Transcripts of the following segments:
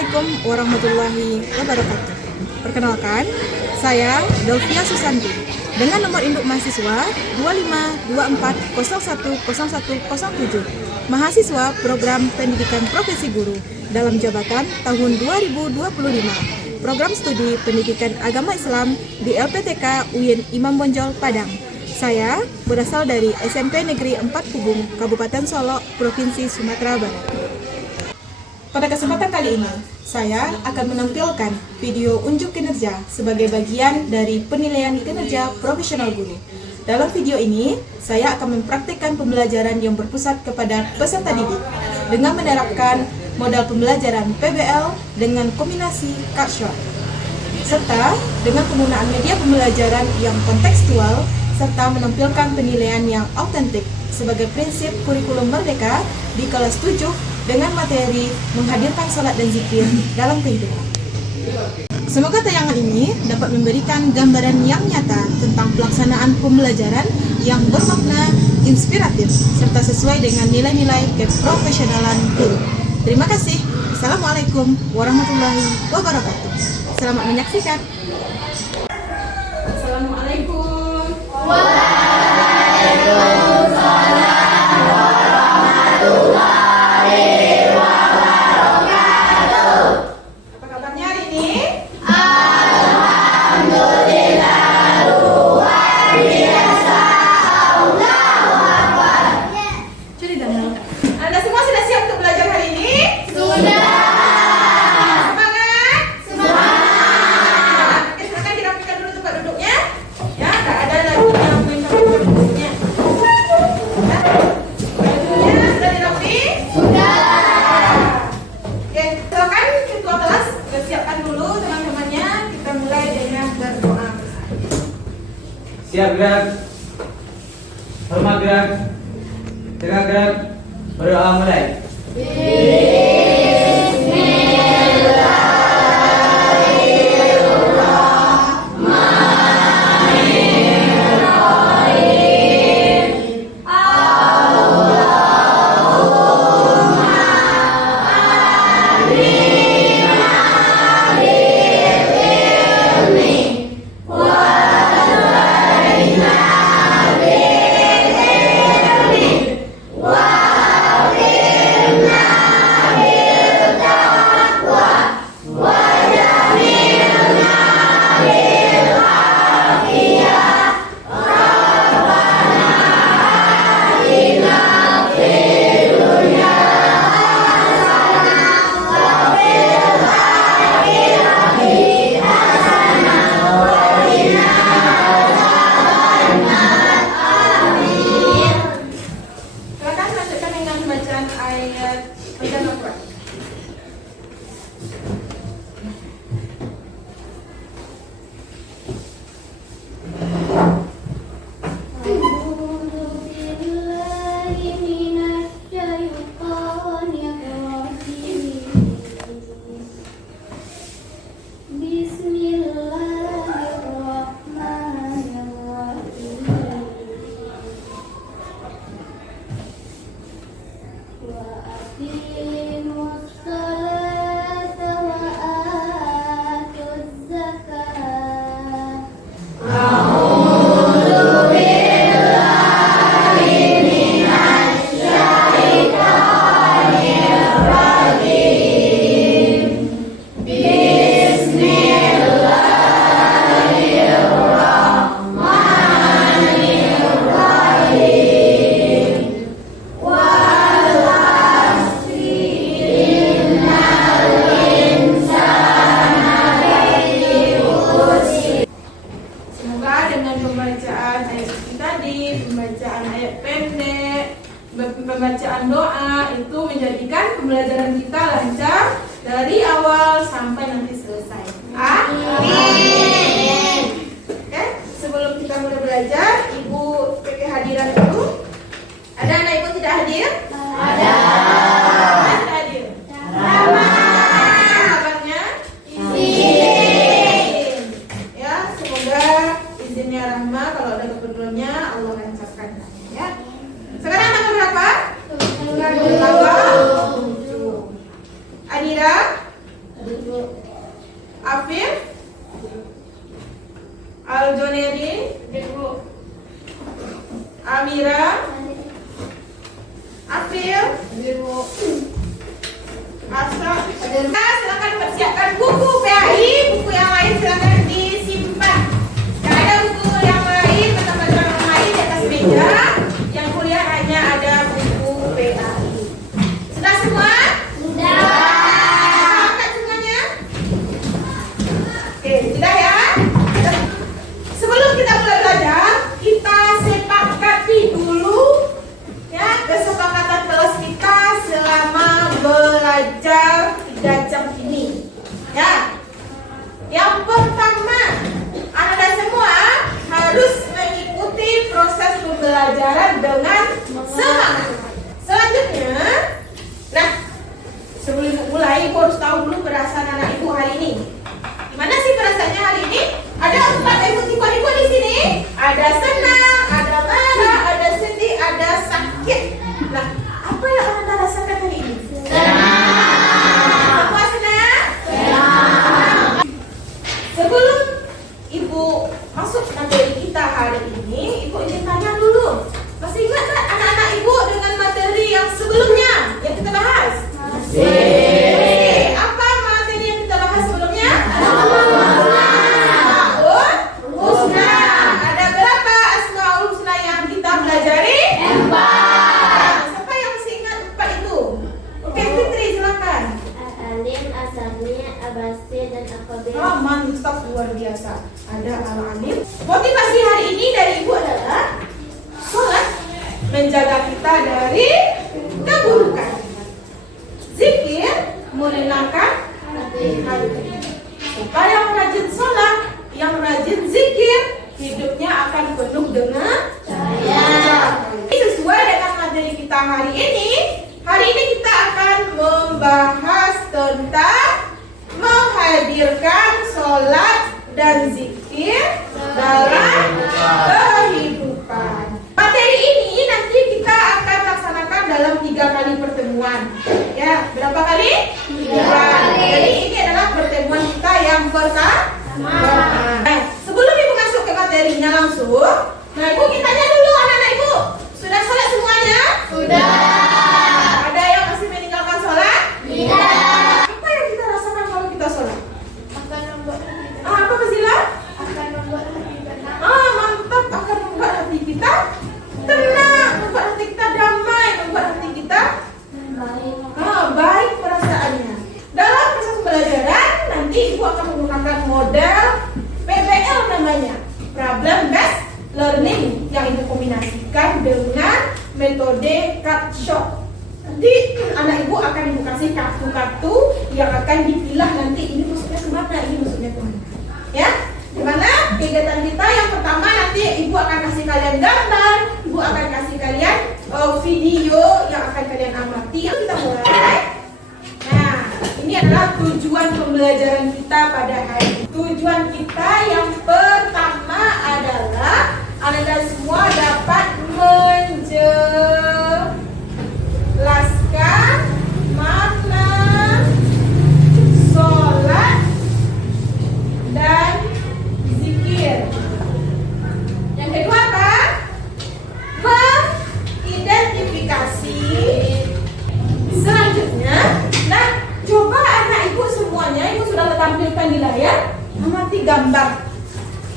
Assalamualaikum warahmatullahi wabarakatuh. Perkenalkan, saya Delvia Susanti dengan nomor induk mahasiswa 2524010107, mahasiswa program pendidikan profesi guru dalam jabatan tahun 2025, program studi pendidikan agama Islam di LPTK UIN Imam Bonjol Padang. Saya berasal dari SMP Negeri 4 Kubung, Kabupaten Solok, Provinsi Sumatera Barat. Pada kesempatan kali ini, saya akan menampilkan video unjuk kinerja sebagai bagian dari penilaian kinerja profesional guru. Dalam video ini, saya akan mempraktikkan pembelajaran yang berpusat kepada peserta didik dengan menerapkan modal pembelajaran PBL dengan kombinasi cardshot, serta dengan penggunaan media pembelajaran yang kontekstual, serta menampilkan penilaian yang autentik sebagai prinsip kurikulum merdeka di kelas 7 dengan materi menghadirkan salat dan zikir dalam kehidupan. Semoga tayangan ini dapat memberikan gambaran yang nyata tentang pelaksanaan pembelajaran yang bermakna, inspiratif, serta sesuai dengan nilai-nilai keprofesionalan guru. Terima kasih. Assalamualaikum warahmatullahi wabarakatuh. Selamat menyaksikan. Assalamualaikum. Waalaikumsalam warahmatullahi wabarakatuh. Apa kabarnya hari ini? Alhamdulillah, luar biasa. Allahu Akbar. Jadi Anda semua sudah siap untuk belajar hari ini? Sudah. Semangat? Semangat. Oke, silakan dirapikan dulu tempat duduknya. Ya, nggak ada lagi yang main tempat duduknya. Bajunya sudah dirapi? Sudah. Oke, silakan ketua kelas siapkan dulu teman-temannya. Kita mulai dengan berdoa. Siap gerak, hormat gerak, tegak gerak, berdoa mulai. Pembacaan doa itu menjadikan pembelajaran kita lancar dari awal sampai nanti selesai. Amin. Oke, sebelum kita mulai belajar, Ibu kehadiran dulu. Ada anak Ibu tidak hadir? Ada. Tidak hadir. Sama. Kabarnya? Izin. Ya, semoga izinnya Rahma, kalau ada keperluannya Allah lancarkan. Ya. Sekarang tanggal berapa? Tanggal 7. Adira? Afif, Aljoneri, Amira, April, Asa. Silakan persiapkan buku PAI, buku yang lain silakan disimpan. Yang ada buku yang lain, pelajaran yang lain di atas meja. Yang kuliah hanya ada buku PAI. Sudah semua? Sudah. Kan semuanya? Oke, sudah ya. Sebelum kita mulai belajar, kita sepakati dulu ya kesepakatan kelas kita selama belajar 3 jam ini. Ya. Yang pertama, anak-anak semua harus mengikuti proses pembelajaran dengan semangat. Selanjutnya, nah, sebelum mulai, ibu harus tahu dulu perasaan anak ibu hari ini. Gimana sih perasaannya hari ini? Ada 4 emotikon ibu di sini. Ada senang, ada marah, ada sedih, ada sakit. Nah, apa yang anda rasakan hari ini? Senang. Apa senang? Senang. Sebelum ibu masuk materi kita hari ini, ibu ingin tanya dulu. Masih ingat tak anak-anak ibu dengan materi yang sebelumnya yang kita bahas? Masih. Apa materi yang kita bahas sebelumnya? Asmaul Husna. Ada berapa Asmaul Husna yang kita pelajari? 4. Siapa yang masih ingat 4 itu? Oke, Fitri silakan. Al-Alim, Asami, Abasi, dan Akabir. Oh, mantap, luar biasa. Ada Al-Alim. Motivasi hari ini dari ibu adalah sholat menjaga kita dari keburukan. Zikir menenangkan hati. Supaya yang rajin sholat, yang rajin zikir, hidupnya akan penuh dengan cahaya. Sesuai dengan materi kita hari ini kita akan membahas tentang menghadirkan sholat dan zikir dalam kehidupan. Materi ini nanti kita akan laksanakan dalam 3 kali pertemuan. Ya, berapa kali? 3 kali. Jadi ini adalah pertemuan kita yang pertama. Nah, sebelum ibu masuk ke materinya langsung, nah ibu kita tanya dulu anak-anak ibu, sudah sholat semuanya? Sudah. Ada yang masih meninggalkan sholat? Tidak. Apa yang kita rasakan kalau kita sholat? Akan membuat Apa Fazila? akan membuat hati tenang. Mantap, akan membuat hati kita tenang, membuat hati kita damai, membuat hati kita baik perasaannya. Dalam proses pembelajaran nanti ibu akan menggunakan model PBL namanya, Problem Based Learning, yang ibu kombinasikan dengan metode cut shot. Nanti anak ibu akan ibu kasih kartu-kartu yang akan dipilah nanti ini maksudnya kemana, ini maksudnya kemana. Ya, dimana kegiatan kita yang pertama nanti ibu akan kasih kalian gambar, ibu akan kasih kalian video yang akan kalian amati. Kita mulai. Nah, ini adalah tujuan pembelajaran kita pada hari ini. Tujuan kita yang pertama adalah anak-anak semua dapat menjelaskan makna sholat dan zikir. Yang kedua apa? Mengidentifikasi. Selanjutnya, nah coba anak ibu semuanya, ibu sudah tampilkan di layar, amati gambar.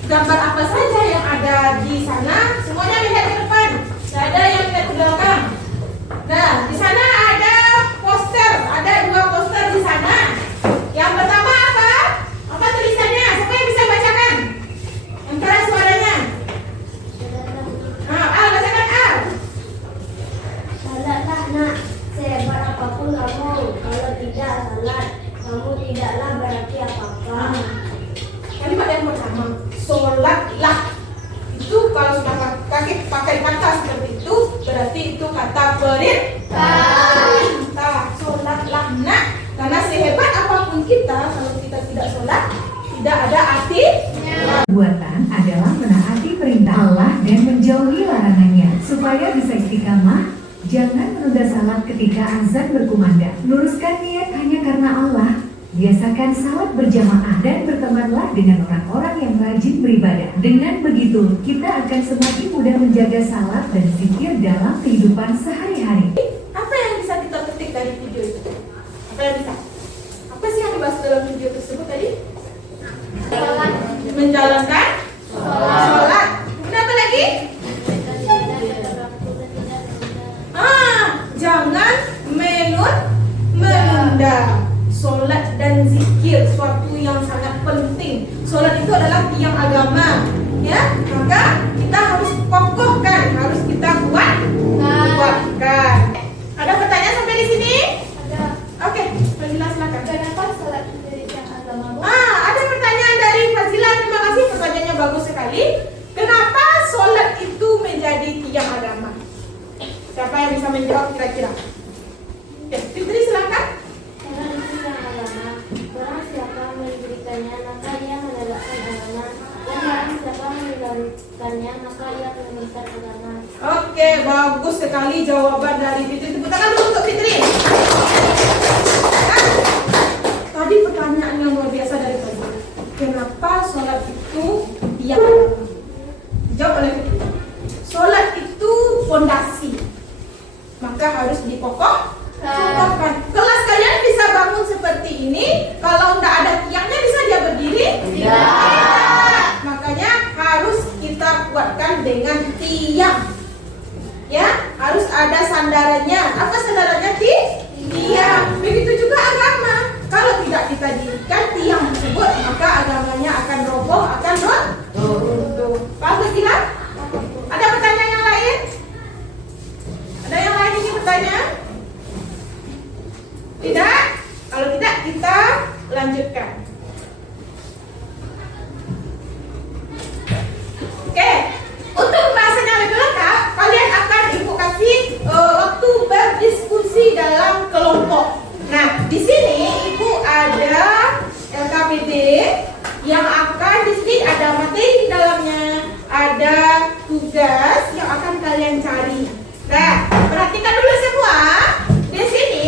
Gambar apa saja yang ada di sana, semuanya lihat ke depan. Tidak ada yang lihat ke belakang. Nah, di sana ada poster, ada 2 poster di sana. Yang pertama apa? Apa tulisannya? Siapa yang bisa bacakan? Yang keras suaranya. Al, bacakan Al. Salatlah nak, sehebat apapun kamu. Kalau tidak salat, kamu tidaklah berarti apa-apa. Kalimat yang pertama, sholatlah. Itu kalau sudah pakai kata seperti itu, berarti itu kata perintah. Sholatlah nak. Karena sehebat apapun kita, kalau kita tidak sholat, tidak ada artinya. Perbuatan adalah menaati perintah Allah dan menjauhi larangannya. Supaya bisa istiqamah, jangan menunda salat ketika azan berkumandang. Luruskan niat hanya karena Allah, Biasakan salat berjamaah dan bertemanlah dengan orang-orang yang rajin beribadah. Dengan begitu, kita akan semakin mudah menjaga salat dan zikir dalam kehidupan sehari-hari. Apa yang bisa kita petik dari video itu? Apa yang bisa? Apa sih yang dibahas dalam video tersebut tadi? Sholat. Menjalankan sholat. Kenapa lagi? Jangan menunda. Sholat dan zikir suatu yang sangat penting. Sholat itu adalah tiang agama, ya. Maka kita harus kokohkan, harus kita kuatkan. Ada pertanyaan sampai di sini? Ada. Oke, Fazila silakan. Kenapa sholat menjadi tiang agama, Bu? Ada pertanyaan dari Fazila. Terima kasih, pertanyaannya bagus sekali. Kenapa sholat itu menjadi tiang agama? Siapa yang bisa menjawab kira-kira? Oke, Fitri silakan. Karena itu tiang agama. Barang siapa mendirikannya, maka ia menegakkan agama. Dan barang siapa meninggalkannya, maka ia meninggalkan agama. Oke, bagus sekali jawaban dari Fitri. Tepuk tangan dulu untuk Fitri. Nah, tadi pertanyaan yang luar biasa dari Fazila. Kenapa sholat itu tiang agama? Jawab oleh Fitri. Sholat itu fondasi, maka harus dikokohkan. Kelas kalian bisa bangun seperti ini. Kalau tidak ada tiangnya, bisa dia berdiri? Tidak. Makanya harus kita kuatkan dengan tiang. Ya, harus ada sandarannya. Apa sandarannya? Tiang. Begitu juga agama. Kalau tidak kita dirikan tiang tersebut, maka agamanya akan roboh, akan runtuh. Paham tidak? Ada pertanyaan yang lain? Ada yang lain ini pertanyaan? Tidak? Kalau tidak, kita lanjutkan. Oke, untuk pembahasannya lebih lengkap, kalian akan Ibu kasih waktu berdiskusi dalam kelompok. Nah, di sini Ibu ada LKPD yang akan di sini ada materi di dalamnya, ada tugas yang akan kalian cari. Nah, perhatikan dulu semua. Di sini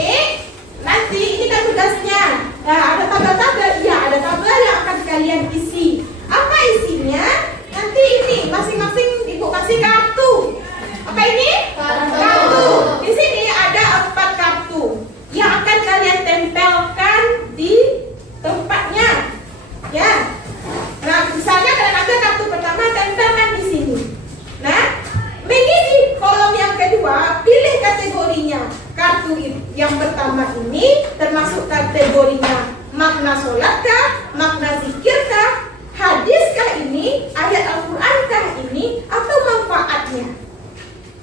nanti ini kan tugasnya. Nah, ada tabel-tabel, ya ada tabel yang akan kalian isi. Apa isinya? Nanti ini masing-masing Ibu kasih kartu. Apa ini? Kartu. Di sini ada 4 kartu yang akan kalian tempelkan di tempatnya. Ya. Nah, misalnya kalian ambil kartu pertama, tempelkan di sini. Nah, mengisi kolom yang kedua, pilih kategorinya. Kartu yang pertama ini termasuk kategorinya makna sholatkah, makna zikirkah, hadiskah ini, ayat Al-Qur'ankah ini, atau manfaatnya.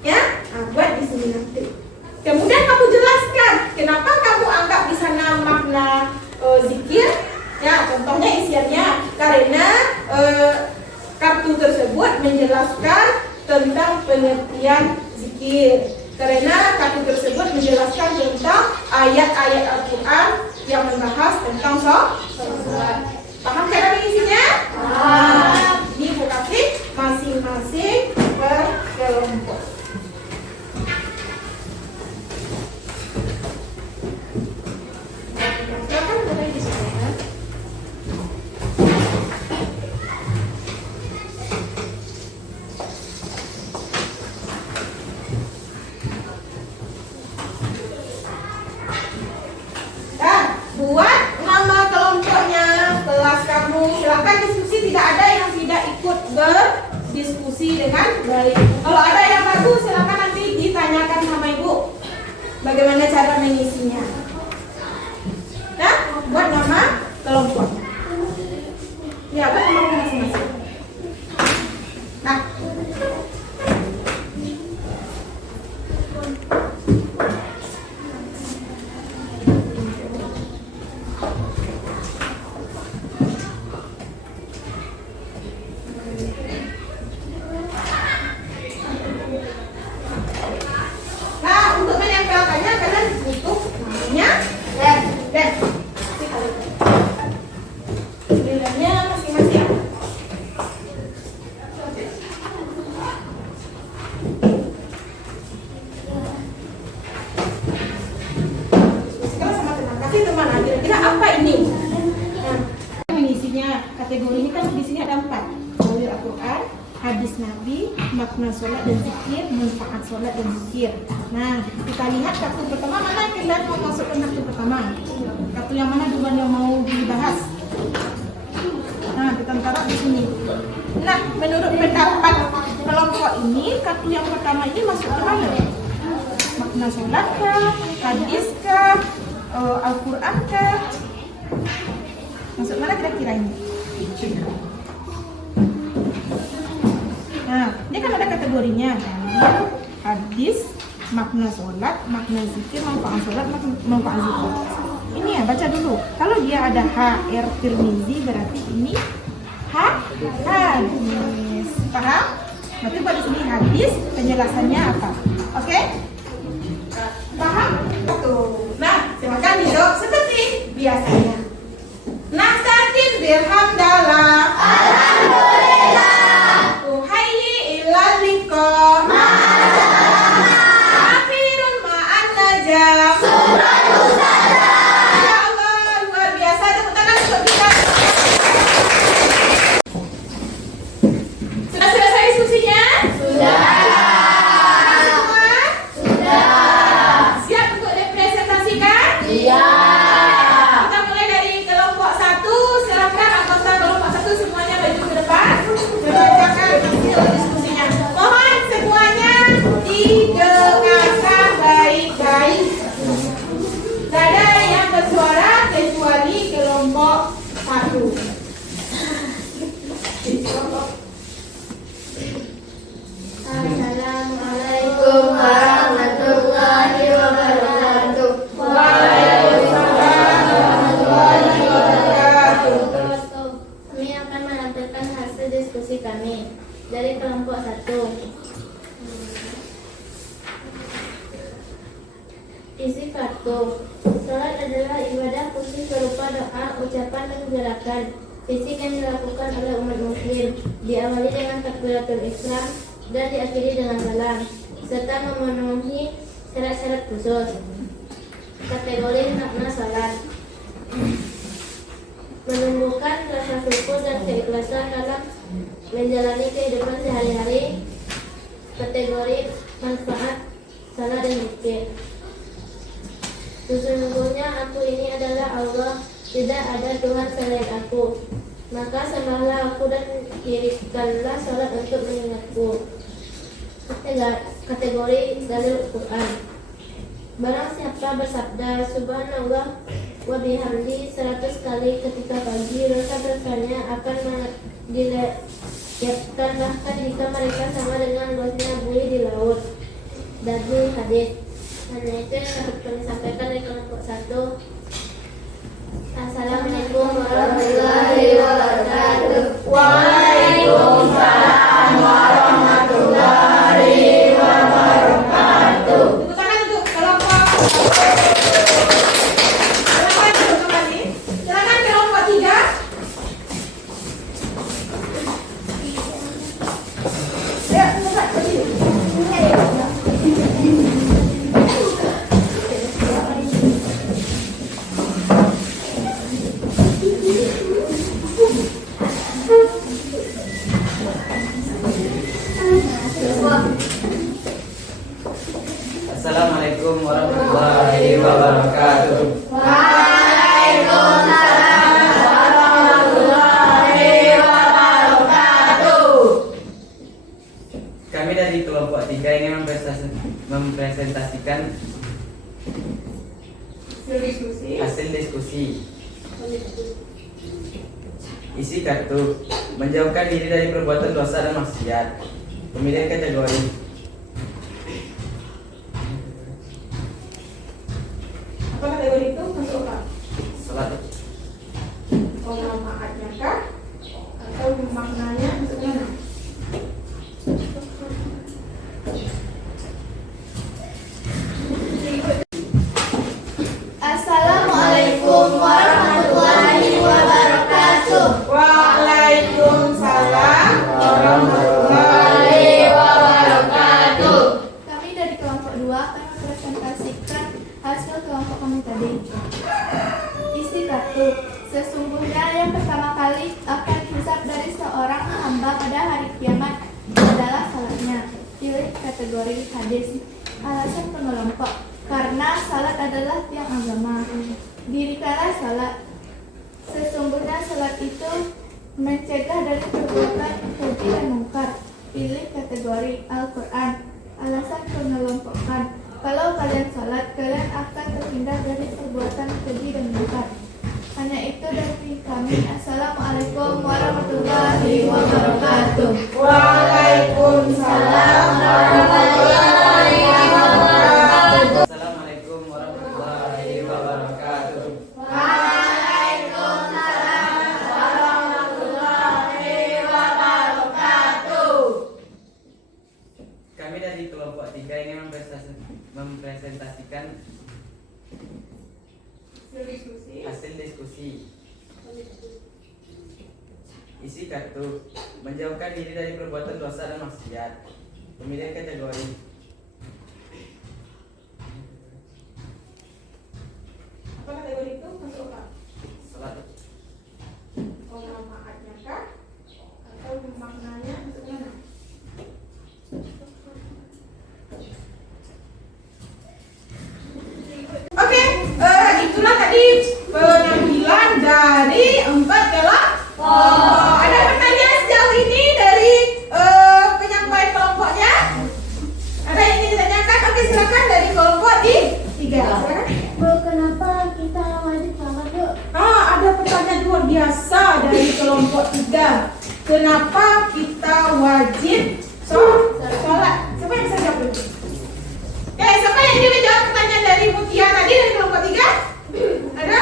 Ya, nah, buat di sini nanti. Kemudian kamu jelaskan kenapa kamu anggap di sana makna zikir. Ya, contohnya isiannya karena kartu tersebut menjelaskan tentang pengertian zikir. Karena kartu tersebut menjelaskan tentang ayat-ayat Al-Quran yang membahas tentang sholat. Paham cara mengisinya? Paham. Ini Ibu kasih masing-masing per kelompok. Silakan mulai di sini ya. Buat nama kelompoknya, kelas kamu. Silakan diskusi, tidak ada yang tidak ikut berdiskusi dengan baik. Kalau ada yang bagus, silakan nanti ditanyakan sama Ibu bagaimana cara mengisinya. Nah, buat nama kelompoknya. Ya, buat nama masing-masing. Nah, untuk menempelkannya kalian butuh namanya dan teman, kira-kira apa ini? Nah, mengisinya kategori ini kan di sini ada 4. Dalil Al-Quran, hadis Nabi, makna sholat dan zikir, manfaat sholat dan zikir. Nah, kita lihat kartu pertama mana yang kalian mau masukkan kartu pertama? Kartu yang mana duluan yang mau dibahas? Nah, kita taruh di sini. Nah, menurut pendapat kelompok ini, kartu yang pertama ini masuk ke mana? Makna sholat kah? Hadis kah? Al-Quran kah? Masuk mana kira-kira ini? Nah, ini kan ada kategorinya. Hadis, makna sholat, makna zikir, manfaat sholat, manfaat zikir. Ini ya, baca dulu. Kalau dia ada HR Tirmizi, berarti ini hadis. Paham? Berarti pada sini hadis, penjelasannya apa? Oke? Paham? Betul. Nah, silakan dijawab seperti biasanya. Nasatin birhamdallah. Alhamdulillah. Uhayyi ilal liqa. Ma'afirun ma'an najam. Ya Allah, luar biasa. Tepuk tangan untuk kita. Sudah selesai diskusinya? Sudah. Siap untuk dipresentasikan? Iya. Kita mulai dari kelompok 1. Silakan anggota kelompok 1 semuanya maju ke depan. Membacakan hasil diskusinya. Mohon semuanya didengarkan baik-baik. Tidak ada yang bersuara kecuali kelompok 1. Assalamualaikum warahmatullahi wabarakatuh. Waalaikumsalam warahmatullahi wabarakatuh. Kami akan menampilkan hasil diskusi kami dari kelompok 1. Isi kartu. Salat adalah ibadah khusus berupa doa, ucapan, dan gerakan fisik yang dilakukan oleh umat muslim, diawali dengan takbiratul ihram dan diakhiri dengan salam, serta memenuhi syarat-syarat khusus. Kategori makna salat: menumbuhkan rasa syukur dan keikhlasan dalam menjalani kehidupan sehari-hari. Kategori manfaat salat dan zikir: sesungguhnya aku ini adalah Allah, tidak ada Tuhan selain aku. Maka sembahlah aku dan dirikanlah salat untuk mengingatku. Kategori dalil Al-Quran: barang siapa bersabda subhanallah wa bihamdi 100 kali ketika pagi, dosa-dosanya akan dilepaskan, bahkan jika mereka sama dengan luasnya buih di laut. Dari hadis. Hanya itu yang dapat kami sampaikan dari kelompok 1. Assalamualaikum warahmatullahi wabarakatuh. Waalaikumsalam warahmatullahi wabarakatuh. Tepuk tangan untuk kelompok. Silakan duduk kembali. Silakan kelompok 3. Ya, silakan berdiri. Assalamualaikum warahmatullahi wabarakatuh. Waalaikumsalam warahmatullahi wabarakatuh. Kami dari kelompok 3 ingin mempresentasikan hasil diskusi. Isi kartu: menjauhkan diri dari perbuatan dosa dan maksiat. Pemilihan kategori: apa kategori itu? Masuk apa? salat. Oh, manfaatnya kah? Atau maknanya masuk mana? Assalamualaikum warahmatullahi wabarakatuh. Waalaikumsalam warahmatullahi wabarakatuh. Kami dari kelompok 2 akan mempresentasikan hasil kelompok kami tadi. wabarakatuh. Sesungguhnya yang pertama kali akan dihisab dari seorang hamba pada hari kiamat adalah salatnya. Pilih kategori hadis. Alasan pengelompok. Karena salat adalah tiang agama. Dirikanlah salat. Sesungguhnya salat itu mencegah dari perbuatan keji dan mungkar. Pilih kategori Al-Quran. Alasan pengelompokan. Kalau kalian salat, kalian akan terhindar dari perbuatan keji dan mungkar. Hanya itu dari kami. Assalamualaikum warahmatullahi wabarakatuh. Waalaikumsalam warahmatullahi wabarakatuh. Assalamualaikum warahmatullahi wabarakatuh. Kami dari kelompok 3 ingin mempresentasikan hasil diskusi. Isi kartu: menjauhkan diri dari perbuatan dosa dan maksiat. Pemilihan kategori. Apa kategori itu? Masuk apa? Salat. Oh, manfaatnya kah? Atau maknanya masuk mana? Oke, itulah tadi penampilan dari 4 kelompok. Ada pertanyaan sejauh ini dari penyampaian kelompoknya? Ada yang ingin ditanyakan? Oke, silakan dari kelompok di 3. Silakan. Bu, kenapa kita wajib salat, Bu? Ada pertanyaan luar biasa dari kelompok 3. Kenapa kita wajib sholat? Siapa yang bisa jawab dulu? Oke, siapa yang ingin menjawab pertanyaan dari Mutia tadi dari kelompok 3? Ada?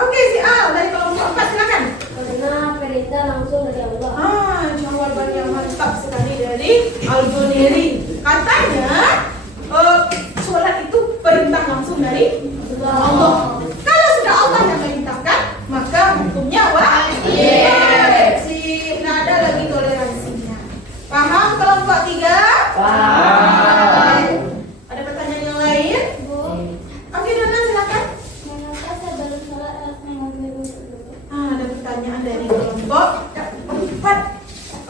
Oke, si Al dari kelompok 4, silakan. Karena perintah langsung dari Allah. Jawaban yang mantap sekali dari Al-Ghuniri. Katanya sholat itu perintah langsung dari Allah. Kalau sudah Allah yang merintahkan, maka hukumnya wajib. Tidak ada lagi toleransinya. Paham kelompok 3? Paham. Ada pertanyaan yang lain? Bu, Oke, Dona silakan. mengapa sebelum sholat harus mengambil wudhu dulu? Ada pertanyaan dari kelompok 4.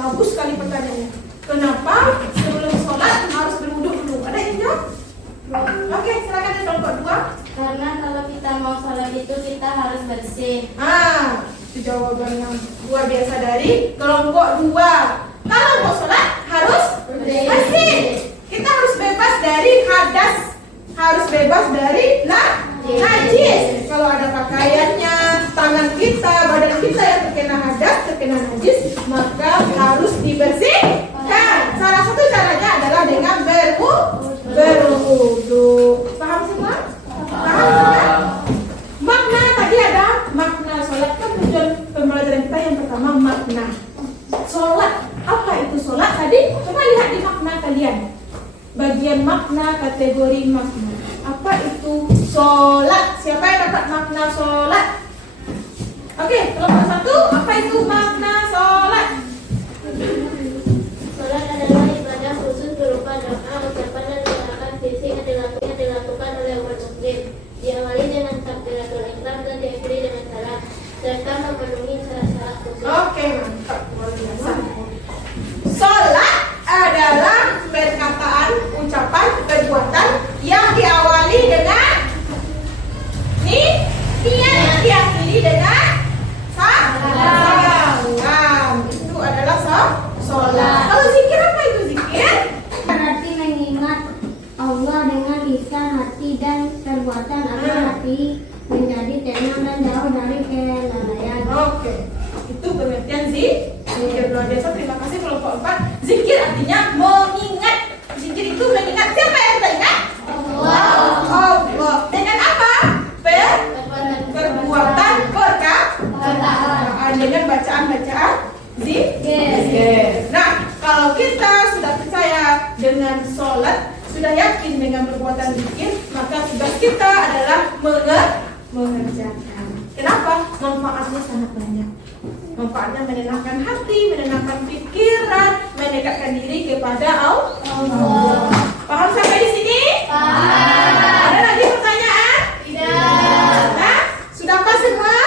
Bagus sekali pertanyaannya. Kenapa sebelum sholat harus berwudu dulu? Ada yang jawab? Oke, silakan dari kelompok 2. Karena kalau kita mau sholat itu kita harus bersih. Itu jawaban yang luar biasa dari kelompok 2. Kalau mau sholat harus bersih. Kita harus bebas dari hadas, harus bebas dari najis. Kalau ada pakaiannya, tangan kita, badan kita yang terkena hadas, terkena najis, maka harus dibersihkan. Salah satu caranya adalah dengan berwudu. Paham semua? Paham semua? Makna tadi ada makna sholat, kan tujuan pembelajaran kita yang pertama makna sholat. Apa itu sholat tadi? Coba lihat di makna kalian. Bagian makna, kategori makna. Apa itu sholat? Siapa yang dapat makna sholat? Oke, kelompok 1, apa itu makna sholat? Sholat adalah ibadah khusus berupa doa, ucapan dan gerakan fisik yang dilakukan oleh umat muslim. Diawali dengan takbiratul ihram dan diakhiri dengan salam serta memenuhi syarat-syarat khusus. Oke, mantap, luar biasa. Sholat adalah perkataan, ucapan, perbuatan yang diawali dengan niat, diakhiri dengan salam. Itu adalah sholat. Kalau zikir, apa itu zikir? Berarti mengingat Allah dengan lisan, hati dan perbuatan agar hati menjadi tenang dan jauh dari kelalaian. Oke, itu pengertian zikir. Luar biasa, terima kasih kelompok 4. Zikir artinya mengingat. Zikir itu mengingat. Siapa yang kita ingat? Allah. Dengan apa? Perbuatan perkataan, dengan bacaan-bacaan zikir. Nah, kalau kita sudah percaya dengan sholat, sudah yakin dengan perbuatan zikir, maka tugas kita adalah mengerjakan. Kenapa? Manfaatnya sangat banyak. Manfaatnya menenangkan hati, menenangkan pikiran, mendekatkan diri kepada Allah. Paham sampai di sini? Paham. Ada lagi pertanyaan? Tidak. Nah, sudah pas semua?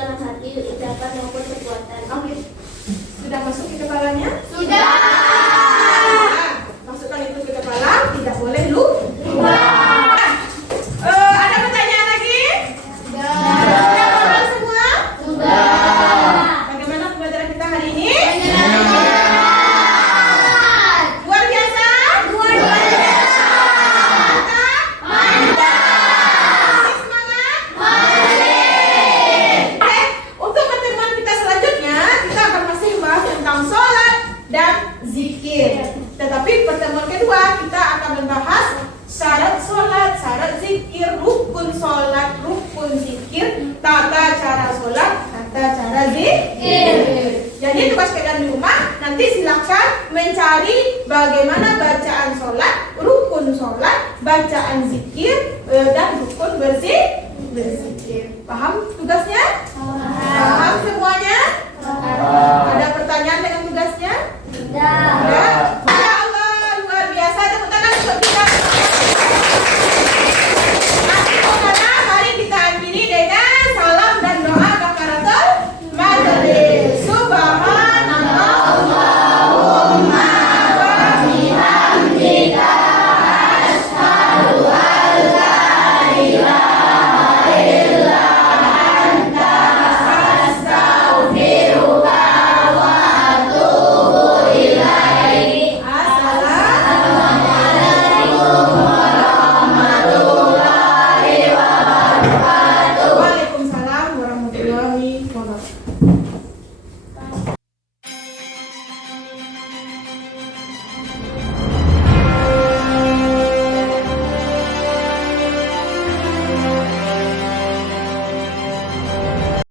dalam hati, ucapan maupun perbuatan. Oke. Sudah masuk ke kepalanya? Sudah. Masukkan itu ke kepala, tidak boleh lupa. Ada pertanyaan lagi? Sudah. Sudah paham semua? Sudah. Bagaimana pembelajaran kita hari ini? Menyenangkan. Luar biasa? Luar biasa. Mantap? Masih semangat? Oke, untuk pertemuan kita selanjutnya, kita akan masih membahas tentang sholat dan zikir. Tetapi pertemuan kedua, kita akan membahas syarat sholat, syarat zikir, rukun sholat, rukun zikir, tata cara sholat, tata cara zikir. Jadi tugas kalian di rumah, nanti silakan mencari bagaimana bacaan sholat, rukun sholat, bacaan zikir, dan rukun berzikir. Paham tugasnya? Paham semuanya? Ada pertanyaan dengan tugasnya? Ada? Ya Allah, luar biasa. Tepuk tangan untuk kita. Sekarang mari kita akhiri dengan salam dan doa kafaratul majelis. Subhanallah, Allahumma wa bihamdika asyhadu an la ilaha illa anta astaghfiruka wa atubu ilaik. Assalamualaikum warahmatullahi wabarakatuh. Waalaikumsalam warahmatullahi